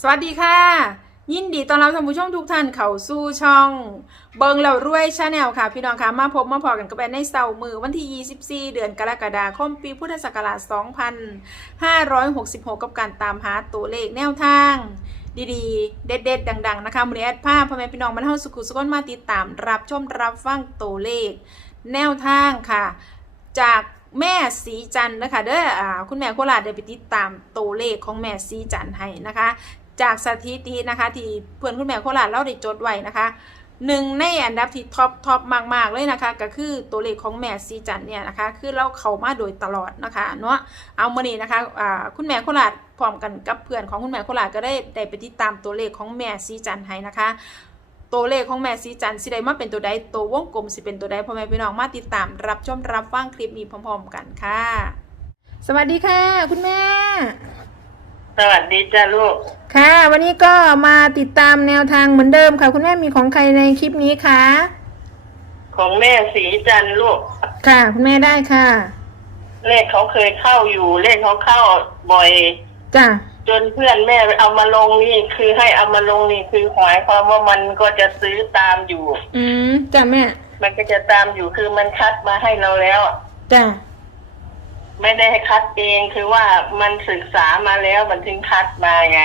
สวัสดีค่ะ ยินดีต้อนรับท่านผู้ชมทุกท่านเข้าสู่ช่อง เบิงเรารวยชาแนลค่ะ พี่น้องค่ะมาพบมาพอกันกับแอนในเสาร์มือวันที่ 24 เดือนกรกฎาคมปีพุทธศักราช 2566 กับการตามหาตัวเลขแนวทาง ดีๆ เด็ดๆ ดัง ๆ นะคะมือแอดภาพพ่อแม่พี่น้องมาเท่าสุขุสุขนมาติดตามรับชมรับฟังตัวเลข แนวทางค่ะ จากแม่สีจันนะคะเด้ออคุณแม่โคราชเดี๋ยวไปติดตามตัวเลขของแม่สีจันให้นะคะ จากสถิตินะคะที่เพื่อนคุณแม่โคราชเราได้จดไว้นะคะหนึ่งในอันดับที่ท็อปท็อปมาก ๆ เลยนะคะ ก็คือตัวเลขของแม่สีจันเนี่ยนะคะ คือเราเข้ามาโดยตลอดนะคะเนาะเอามานี่นะคะคุณแม่โคราชพร้อมกันกับเพื่อนของคุณแม่โคราชก็ได้ได้ไปติดตามตัวเลขของแม่สีจันให้นะคะ ตัวเลขของแม่สีจันสิได้มาเป็นตัวใดตัววงกลมสิเป็นตัวใดพ่อแม่พี่น้องมาติดตาม รับชมรับฟังคลิปนี้พร้อม ๆ กันค่ะ สวัสดีค่ะ คุณแม่ สวัสดีจ้าลูก ค่ะ วันนี้ก็มาติดตามแนวทางเหมือนเดิมค่ะ คุณแม่มีของใครในคลิปนี้คะของแม่สีจันทร์ลูก ค่ะ คุณแม่ได้ค่ะเลขเขาเคยเข้าอยู่ เลขเขาเข้าบ่อย จ้ะจนเพื่อนแม่เอามาลงนี่คือให้เอามาลงนี่คือหมายความว่ามันก็จะซื้อตามอยู่ อืมจ้ะแม่มันก็จะตามอยู่คือมันคัดมาให้เราแล้วจ้ะ ไม่ได้ให้คัดเองคือว่ามันศึกษามาแล้วมันถึงคัดมาไง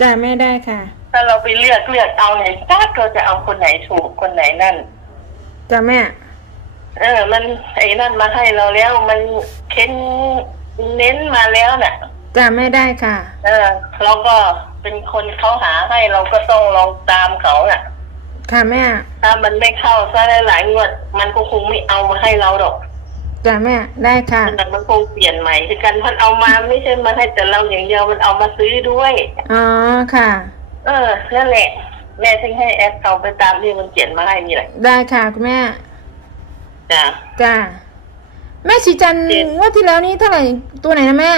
จ้ะแม่ได้ค่ะถ้าเราไปเลือกเลือกเอาเนี่ยถ้าเราจะเอาคนไหนถูกคนไหนนั่น จ้ะแม่ เออ มันไอ้นั่นมาให้เราแล้วมันเค้นเน้นมาแล้วน่ะ จ้ะแม่ได้ค่ะ เออเราก็เป็นคนเขาหาให้เราก็ต้องลองตามเขาน่ะ ค่ะแม่ ถ้ามันไม่เข้าซะหลายๆงวด มันก็คงไม่เอามาให้เราหรอก จ้ะแม่ได้ค่ะแต่มันคงเปลี่ยนใหม่คือกันมันเอามาไม่ใช่มาให้แต่เราอย่างเดียวมันเอามาซื้อด้วย อ๋อค่ะ เออนั่นแหละ แม่ถึงให้แอดเขาไปตามที่มันเขียนมาให้นี่แหละได้ค่ะคุณแม่จ้ะจ้ะแม่สีจันทร์เจ็ดงว่าที่แล้วนี่เท่าไหร่ตัวไหนนะแม่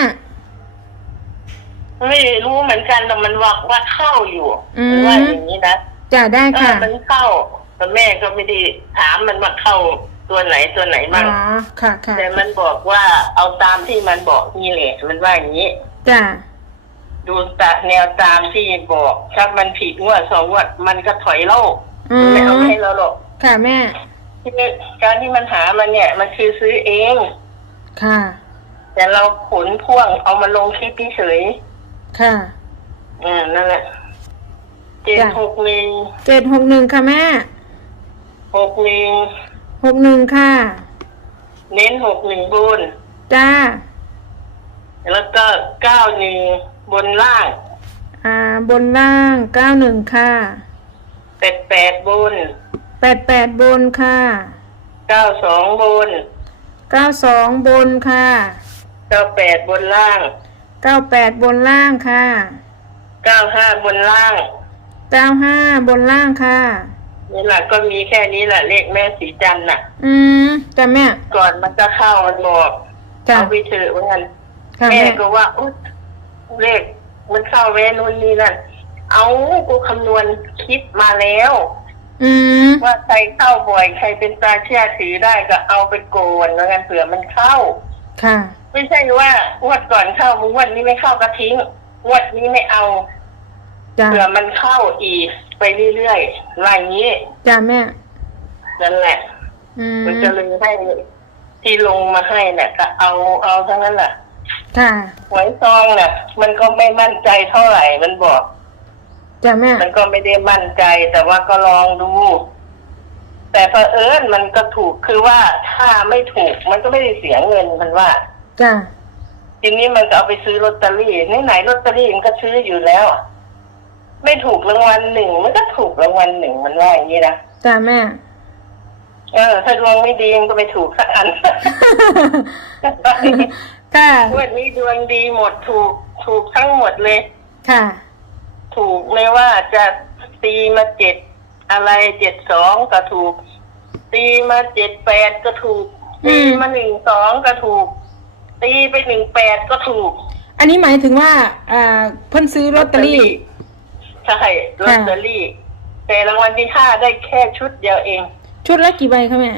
ไม่รู้เหมือนกันแต่มันว่าว่าเข้าอยู่อืมมันว่าอย่างนี้นะจ้ะได้เออค่ะ มันเข้าแต่แม่ก็ไม่ได้ถามมันว่าเข้า ตัวไหนตัวไหนอ๋มั่งอค่ะค่ะแต่มันบอกว่าเอาตามที่มันบอกนี่แหละมันว่าอย่างนี้ จ้ะดูตาแนวตามที่บอก ถ้ามันผิดงวดสองงวดมันก็ถอยโลกอืมันมไม่เอามาให้เราหรอกค่ะแม่ที่การที่มันหามันเนี่ย มันคือซื้อเอง ค่ะ แต่เราขนพ่วงเอามาลงคลิปเฉยค่ะ ๆอืมนั่นแหละเจ็ดจ้ะ หกหนึ่งเจ็ดหกหนึ่งค่ะแม่หกหนึ่ง หกหนึ่งค่ะ เน้นหกหนึ่งบน จ้า แล้วก็เก้าหนึ่งบนล่างอ่า บนล่างเก้าหนึ่งค่ะแปดแปดบนแปดแปดบนค่ะเก้าสองบนเก้าสองบนค่ะเก้าแปดบนล่างเก้าแปดบนล่างค่ะเก้าห้าบนล่างเก้าห้าบนล่างค่ะ นี่แหละก็มีแค่นี้แหละเลขแม่สีจันทร์น่ะ อืมจ้ะแม่ ก่อนมันจะเข้ามันบอกจ้ะเอาไปเถอะว่างั้นค่ะแม่แม่ก็ว่าอุ๊ยเลขมันเข้าแม่นู่นนี่นั่นเอากูคำนวณคิดมาแล้ว อืมว่าใครเข้าบ่อยใครเป็นตาเชื่อถือได้ก็เอาไปโกนแล้วกันเผื่อมันเข้า ค่ะ ไม่ใช่ว่างวดก่อนเข้ามึงวันนี้ไม่เข้าก็ทิ้งงวดนี้ไม่เอาจ้ะเผื่อมันเข้าอีก ไปเรื่อยๆอะไรอย่างนี้จ้ะแม่ นั่นแหละ อืมมันจะเลยให้ที่ลงมาให้เนี่ยก็เอาเอาทั้งนั้นแหละค่ะหวยซองน่ะมันก็ไม่มั่นใจเท่าไหร่มันบอก จ้ะแม่ มันก็ไม่ได้มั่นใจแต่ว่าก็ลองดู แต่เผอิญมันก็ถูกคือว่าถ้าไม่ถูกมันก็ไม่ได้เสียเงินมันว่า จ้ะทีนี้มันก็เอาไปซื้อลอตเตอรี่นี่ไหนลอตเตอรี่มันก็ซื้ออยู่แล้วอะ ไม่ถูกรางวัลหนึ่งมันก็ถูกรางวัลหนึ่งมันว่าอย่างนี้นะจ้ะแม่ เออถ้าดวงไม่ดีมันก็ไปถูกสักอันค่ะวันนี้ดวงดีหมดถูกถูกทั้งหมดเลย ค่ะ ถูกไม่ว่าจะตีมาเจ็ดอะไรเจ็ดสองก็ถูก ตีมาเจ็ดแปดก็ถูกอืตีมมาหนึ่งสองก็ถูก ตีไปหนึ่งแปดก็ถูก อันนี้หมายถึงว่าอ่าเพิ่นซื้อลอตเตอรี่ ใช่ลอตเตอรี่ แต่รางวัลที่ห้าได้แค่ชุดเดียวเอง ชุดละกี่ใบคะแม่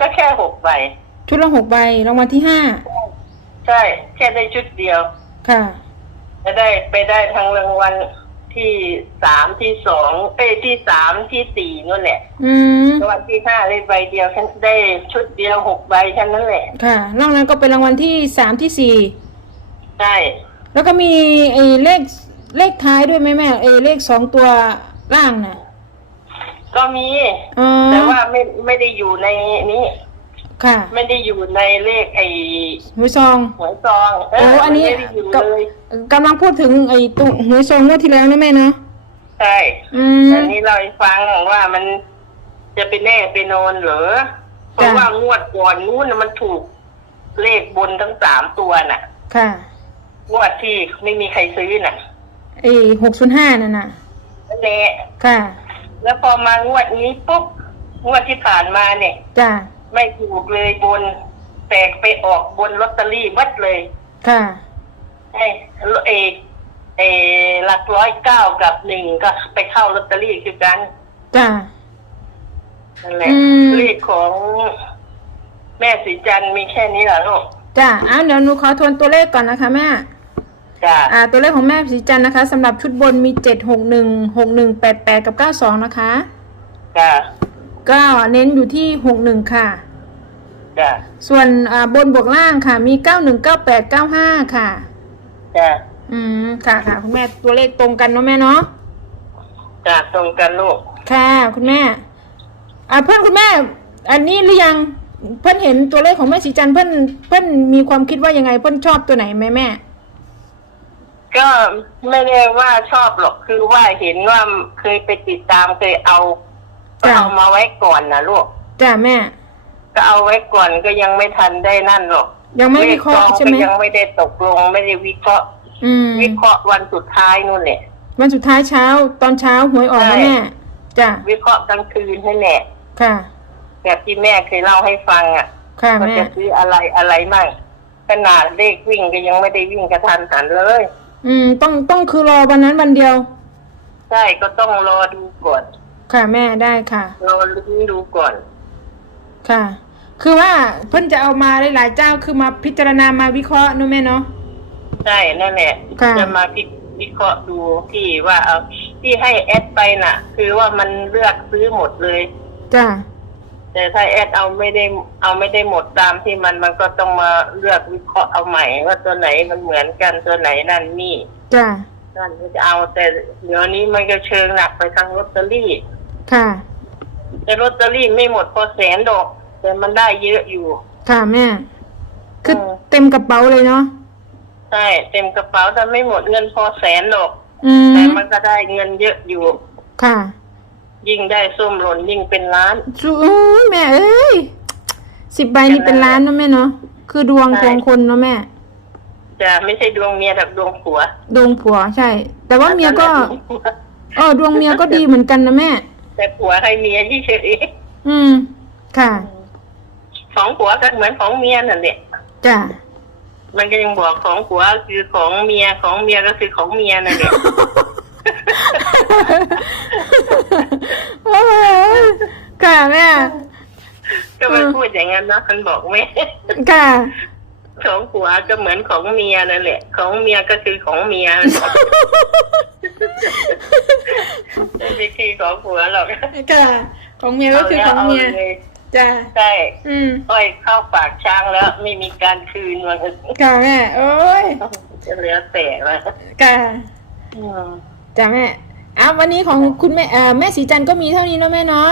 ก็แค่หกใบ ชุดละหกใบรางวัลที่ห้า ใช่ แค่ได้ชุดเดียว ค่ะเจะได้ไปได้ทางรางวัลที่สามที่สองเอ้ยที่สามที่สี่นั่นแหละ อืมรางวัลที่ห้าได้ใบเดียวฉันได้ชุดเดียวหกใบแค่นั้นแหละ ค่ะนอกนั้นก็เป็นรางวัลที่สามที่สี่ ใช่ แล้วก็มีไอ้เลข เลขท้ายด้วยไหมแม่ไอ้เลขสองตัวล่างน่ะก็มี อ๋อแต่ว่าไม่ไม่ได้อยู่ในนี้ ค่ะไม่ได้อยู่ในเลขไอ้หวยซองหวยซองโอ้อันนี้ ไม่ได้อยู่ก็เลยกำลังพูดถึงไอ้ตุหวยซองงวดที่แล้วนะแม่เนาะใช่อืม อันนี้เราให้ฟังว่ามันจะไปแน่ไปนอนเหรอเพราะจ้ะ ว่างวดก่อนนู้นน่ะมันถูกเลขบนทั้งสามตัวน่ะ ค่ะ งวดที่ไม่มีใครซื้อน่ะ ไอ้หกศูนย์ห้านั่นน่ะนั่นแหละค่ะแล้วพอมางวดนี้ปุ๊บงวดที่ผ่านมาเนี่ย จ้าไม่ถูกเลยบนแตกไปออกบนลอตเตอรี่วัดเลยค่ะไอ้เอเอหลักร้อยเก้ากับหนึ่งก็ไปเข้าลอตเตอรี่คือกันจ้า นั่นแหละอืม เลขของแม่สีจันทร์มีแค่นี้เหรอลูกจ้าอ้าวเดี๋ยวหนูขอทวนตัวเลขก่อนนะคะแม่ จ้ะอ่าตัวเลขของแม่สีจันทร์นะคะสำหรับชุดบนมีเจ็ดหกหนึ่งหกหนึ่งแปดแปดกับเก้าสองนะคะ จ้ะก็เน้นอยู่ที่หกหนึ่งค่ะ จ้ะส่วนอ่าบนบวกล่างค่ะ มีเก้าหนึ่งเก้าแปดเก้าห้าค่ะ จ้ะอืมค่ะค่ะคุณแม่ตัวเลขตรงกันเนาะแม่เนาะจ้ะตรงกันลูกค่ะ คุณแม่ อ่าเพื่อนคุณแม่ อันนี้หรือยังเพื่อนเห็นตัวเลขของแม่สีจันทร์เพื่อนเพื่อนมีความคิดว่ายังไงเพื่อนชอบตัวไหนไหมแม่ ก็ไม่ได้ว่าชอบหรอกคือว่าเห็นว่าเคยไปติดตามเคยเอาก็จ้ะ เอามาไว้ก่อนนะลูก จ้าแม่ ก็เอาไว้ก่อนก็ยังไม่ทันได้นั่นหรอกยังไม่วิเคราะห์ลขจองใช่ไหมก็ยังไม่ได้ตกลง ไม่ได้วิเคราะห์ อืม วิเคราะห์วันสุดท้ายนู่นแหละวันสุดท้ายเช้าตอนเช้าหวยออกนะใช่แม่จ้าวิเคราะห์กลางคืนนั่นแหละค่ะ แบบที่แม่เคยเล่าให้ฟังอะค่ะว่าแม่จะซื้ออะไรอะไรมั่งขนาดเลขวิ่งก็ยังไม่ได้วิ่งกระทันหันเลย อืม ต้องต้องคือรอวันนั้นวันเดียว ใช่ก็ต้องรอดูก่อน ค่ะแม่ได้ค่ะ รอลุ้นดูก่อน ค่ะ คือว่าเพิ่นจะเอามาหลายๆเจ้าคือมาพิจารณามาวิเคราะห์เนอะแม่เนาะ ใช่นั่นแหละ ค่ะ จะมาพิวิเคราะห์ดูที่ว่าเอาที่ให้แอดไปน่ะ คือว่ามันเลือกซื้อหมดเลย จ้า แต่ถ้าแอดเอาไม่ได้เอาไม่ได้หมดตามที่มันมันก็ต้องมาเลือกวิเคราะห์เอาใหม่ว่าตัวไหนมันเหมือนกันตัวไหนนั่นนี่จ้านั่นก็จะเอาแต่เดี๋ยวนี้มันก็เชิงหนักไปทางลอตเตอรี่ ค่ะ แต่ลอตเตอรี่ไม่หมดพอแสนดอก แต่มันได้เยอะอยู่ ค่ะแม่ คืออมเต็มกระเป๋าเลยเนาะใช่เต็มกระเป๋าแต่ไม่หมดเงินพอแสนดอก อืมแต่มันก็ได้เงินเยอะอยู่ ค่ะ ยิ่งได้ส้มหล่นยิ่งเป็นล้านสุโอ้ยแม่เอ้ยสิบใบนี่เป็นล้านเนอะแม่เนาะคือดวงใช่ ของคนเนาะแม่ จะไม่ใช่ดวงเมียแต่ดวงผัวดวงผัวใช่ แต่ว่าเมียก็ดวงผัวเออดวงเมียก็ดีเหมือนกันนะแม่ แต่ผัวให้เมียเฉยอืม ค่ะๆของผัวก็เหมือนของเมียนั่นแหละ จ้ามันก็ยังบอกของผัวคือของเมียของเมียก็คือของเมียนั่นแหละโอ้ย ค่ะแม่ก็มันพูดอย่างนั้นนะมันบอกแม่ค่ะของผัวก็เหมือนของเมียนั่นแหละ ของเมียก็คือของเมียไม่คือของผัวหรอกค่ะของเมียก็คือของเมียาลจ้าใช่อืมอ้อยเข้าปากช้างแล้วไม่มีการคืนมันค่ะแม่โอ้ยจะเหลือแต่ละค่ะอืมจ้าแม่อ้าววันนี้ของคุณแม่เอ่อแม่สีจันทร์ก็มีเท่านี้เนาะแม่เนาะ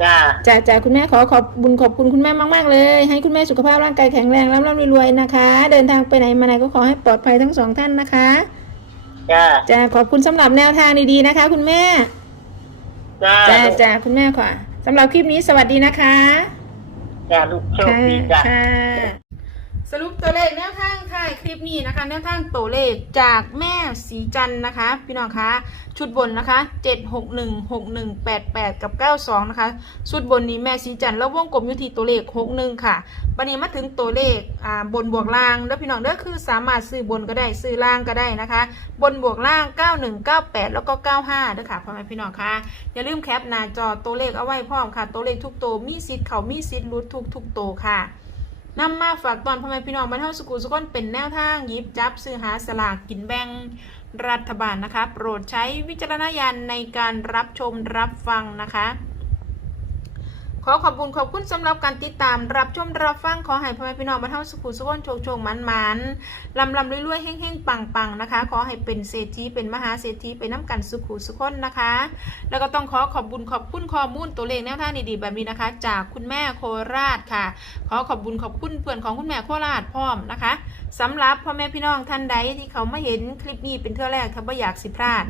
จ้าจ้าจ้าคุณแม่ขอขอบบุญขอบคุณคุณแม่มากๆเลย ให้คุณแม่สุขภาพร่างกายแข็งแรงร่ำร่ำรวยๆนะคะ เดินทางไปไหนมาไหนก็ขอให้ปลอดภัยทั้งสองท่านนะคะจ้าจ้าขอบคุณสำหรับแนวทางดีๆนะคะ คุณแม่จ้าจ้าจ้าคุณแม่ค่ะสำหรับคลิปนี้สวัสดีนะคะจ้าลูกโชคดีจ้าค่ะ สรุปตัวเลขแนวทางท้ายคลิปนี้นะคะแนวทางตัวเลขจากแม่สีจันทร์นะคะ พี่น้องคะชุดบนนะคะ 761 61 88 กับ 92 นะคะชุดบนนี้แม่สีจันทร์แล้ววงกลมอยู่ที่ตัวเลข 61 ค่ะบันนี้มาถึงตัวเลขอ่าบนบวกล่างแล้วพี่น้องเด้อคือสามารถซื้อบนก็ได้ซื้อล่างก็ได้นะคะ บนบวกล่าง 91 98 แล้วก็ 95ด้วยค่ะพ่อแม่พี่น้องคะอย่าลืมแคปหน้าจอตัวเลขเอาไว้พร้อมค่ะ ตัวเลขทุกตัวมีสิทธิ์เขามีสิทธิ์รุดทุกทุกตัวค่ะ นำมาฝากตอนพ่อแม่พี่น้องบรรเทาสุกุสุขนเป็นแนวทางยิบจับซื้อหาสลากกินแบ่งรัฐบาลนะคะ โปรดใช้วิจารณญาณในการรับชมรับฟังนะคะ ขอขอบคุณขอบคุณสำหรับการติดตาม รับชมรับฟังขอให้พ่อแม่พี่น้องบรรเทาสุขุสุขนโชคโชคมันมันลำลำรวยๆเฮ่งๆ ปังๆนะคะ ขอให้เป็นเศรษฐีเป็นมหาเศรษฐีเป็นน้ำกันสุขุสุขนนะคะ แล้วก็ต้องขอขอบคุณขอบคุณข้อมูลตัวเลขแนวทางดีๆแบบนี้นะคะ จากคุณแม่โคราชค่ะ ขอขอบคุณขอบคุณเพื่อนของคุณแม่โคราชพร้อมนะคะสำหรับพ่อแม่พี่น้องท่านใดที่เขามาเห็นคลิปนี้เป็นเท่าแรกถ้าไม่อยากสิพลาด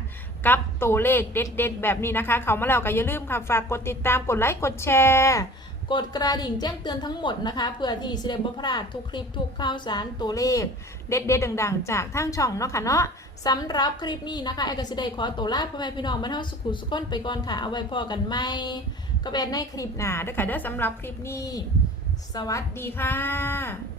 กับตัวเลขเด็ดๆแบบนี้นะคะ เขามาแล้วก็อย่าลืมค่ะฝากกดติดตามกดไลค์กดแชร์กดกระดิ่งแจ้งเตือนทั้งหมดนะคะเพื่อที่จะได้บ่พลาดทุกคลิปทุกข่าวสารตัวเลข เด็ดๆดังๆ จากทางช่องเนาะค่ะเนาะสำหรับคลิปนี้นะคะแอร์กสิได้ขอตัวลาพ่อแม่พี่น้องมาเท่าสุขุสุขคนไปก่อนค่ะ เอาไว้พอกันไหมก็เป็นในคลิปหน้าเด้อค่ะเด้อสำหรับคลิปนี้ สวัสดีค่ะ